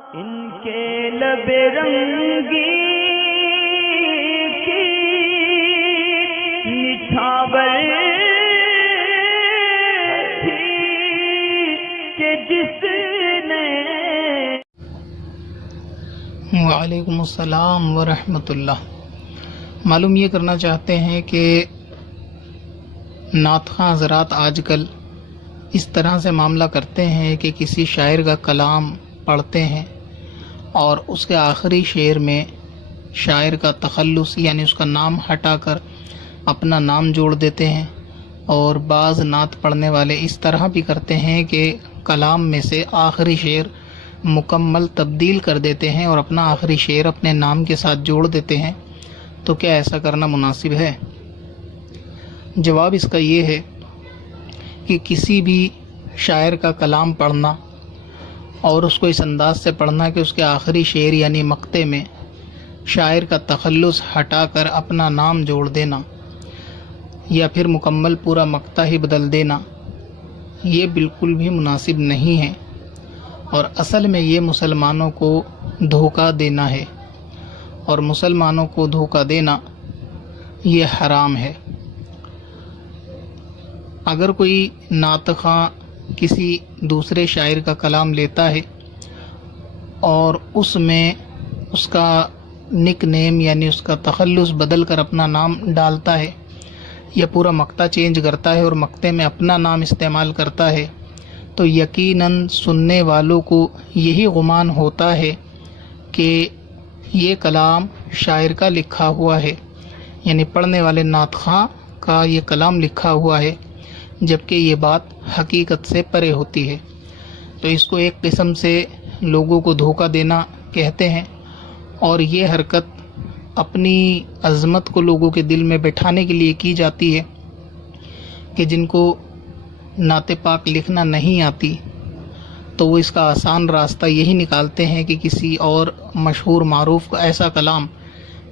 ان کے لب رنگی کی نچھاور تھی کہ جس نے. وعلیکم السلام ورحمۃ اللہ. معلوم یہ کرنا چاہتے ہیں کہ نعت خواں حضرات آج کل اس طرح سے معاملہ کرتے ہیں کہ کسی شاعر کا کلام پڑھتے ہیں اور اس کے آخری شعر میں شاعر کا تخلص یعنی اس کا نام ہٹا کر اپنا نام جوڑ دیتے ہیں، اور بعض نعت پڑھنے والے اس طرح بھی کرتے ہیں کہ کلام میں سے آخری شعر مکمل تبدیل کر دیتے ہیں اور اپنا آخری شعر اپنے نام کے ساتھ جوڑ دیتے ہیں. تو کیا ایسا کرنا مناسب ہے؟ جواب اس کا یہ ہے کہ کسی بھی شاعر کا کلام پڑھنا اور اس کو اس انداز سے پڑھنا کہ اس کے آخری شعر یعنی مقطع میں شاعر کا تخلص ہٹا کر اپنا نام جوڑ دینا یا پھر مکمل پورا مقطع ہی بدل دینا، یہ بالکل بھی مناسب نہیں ہے، اور اصل میں یہ مسلمانوں کو دھوکہ دینا ہے، اور مسلمانوں کو دھوکہ دینا یہ حرام ہے. اگر کوئی نعت خواں کسی دوسرے شاعر کا کلام لیتا ہے اور اس میں اس کا نک نیم یعنی اس کا تخلص بدل کر اپنا نام ڈالتا ہے یا پورا مقطع چینج کرتا ہے اور مقطع میں اپنا نام استعمال کرتا ہے، تو یقیناً سننے والوں کو یہی گمان ہوتا ہے کہ یہ کلام شاعر کا لکھا ہوا ہے، یعنی پڑھنے والے نعت خواں کا یہ کلام لکھا ہوا ہے، جبکہ یہ بات حقیقت سے پرے ہوتی ہے. تو اس کو ایک قسم سے لوگوں کو دھوکہ دینا کہتے ہیں، اور یہ حرکت اپنی عظمت کو لوگوں کے دل میں بٹھانے کے لیے کی جاتی ہے کہ جن کو نعت پاک لکھنا نہیں آتی تو وہ اس کا آسان راستہ یہی نکالتے ہیں کہ کسی اور مشہور معروف ایسا کلام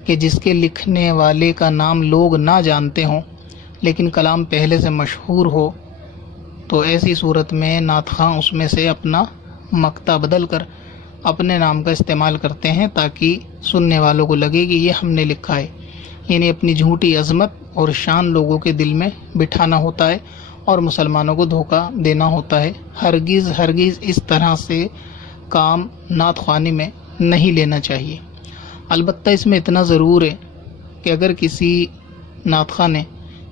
کہ جس کے لکھنے والے کا نام لوگ نہ جانتے ہوں لیکن کلام پہلے سے مشہور ہو، تو ایسی صورت میں نعت خواں اس میں سے اپنا مقطع بدل کر اپنے نام کا استعمال کرتے ہیں تاکہ سننے والوں کو لگے کہ یہ ہم نے لکھا ہے، یعنی اپنی جھوٹی عظمت اور شان لوگوں کے دل میں بٹھانا ہوتا ہے اور مسلمانوں کو دھوکہ دینا ہوتا ہے. ہرگز اس طرح سے کام نعت خوانی میں نہیں لینا چاہیے. البتہ اس میں اتنا ضرور ہے کہ اگر کسی نعت خواں نے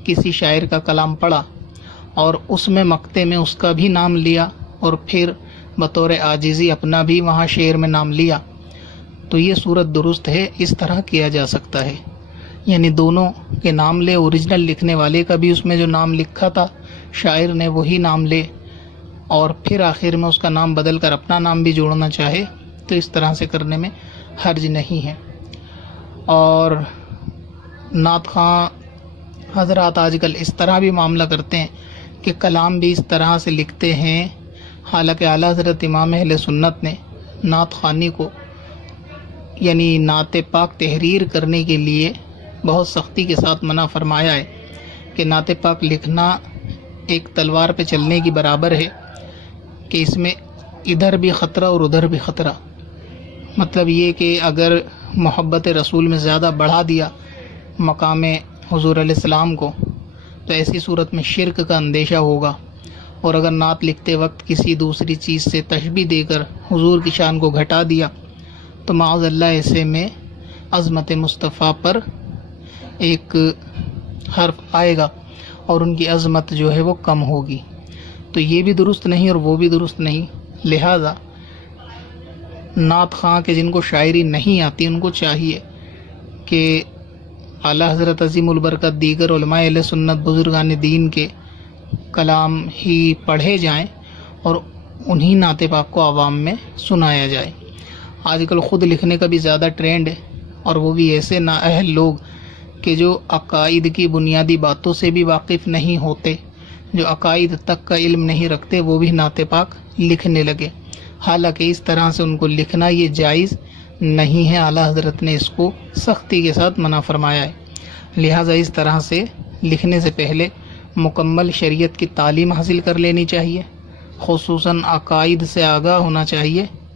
کسی شاعر کا کلام پڑھا اور اس میں مقطع میں اس کا بھی نام لیا اور پھر بطور عاجزی اپنا بھی وہاں شعر میں نام لیا، تو یہ صورت درست ہے، اس طرح کیا جا سکتا ہے. یعنی دونوں کے نام لے، اوریجنل لکھنے والے کا بھی اس میں جو نام لکھا تھا شاعر نے وہی نام لے، اور پھر آخر میں اس کا نام بدل کر اپنا نام بھی جوڑنا چاہے، تو اس طرح سے کرنے میں حرج نہیں ہے. اور نعت خواں حضرات آج کل اس طرح بھی معاملہ کرتے ہیں کہ کلام بھی اس طرح سے لکھتے ہیں، حالانکہ اعلیٰ حضرت امام اہل سنت نے نعت خوانی کو یعنی نعت پاک تحریر کرنے کے لیے بہت سختی کے ساتھ منع فرمایا ہے کہ نعت پاک لکھنا ایک تلوار پہ چلنے کی برابر ہے کہ اس میں ادھر بھی خطرہ اور ادھر بھی خطرہ. مطلب یہ کہ اگر محبت رسول میں زیادہ بڑھا دیا مقام حضور علیہ السلام کو تو ایسی صورت میں شرک کا اندیشہ ہوگا، اور اگر نعت لکھتے وقت کسی دوسری چیز سے تشبیہ دے کر حضور کی شان کو گھٹا دیا تو معاذ اللہ ایسے میں عظمت مصطفیٰ پر ایک حرف آئے گا اور ان کی عظمت جو ہے وہ کم ہوگی. تو یہ بھی درست نہیں اور وہ بھی درست نہیں. لہذا نعت خواں کے جن کو شاعری نہیں آتی ان کو چاہیے کہ اعلیٰ حضرت عظیم البرکت دیگر علماء اہل سنت بزرگان دین کے کلام ہی پڑھے جائیں اور انہی نعت پاک کو عوام میں سنایا جائے. آج کل خود لکھنے کا بھی زیادہ ٹرینڈ ہے، اور وہ بھی ایسے نااہل لوگ کہ جو عقائد کی بنیادی باتوں سے بھی واقف نہیں ہوتے، جو عقائد تک کا علم نہیں رکھتے، وہ بھی نعت پاک لکھنے لگے، حالانکہ اس طرح سے ان کو لکھنا یہ جائز نہیں ہے. اعلیٰ حضرت نے اس کو سختی کے ساتھ منع فرمایا ہے. لہٰذا اس طرح سے لکھنے سے پہلے مکمل شریعت کی تعلیم حاصل کر لینی چاہیے، خصوصاً عقائد سے آگاہ ہونا چاہیے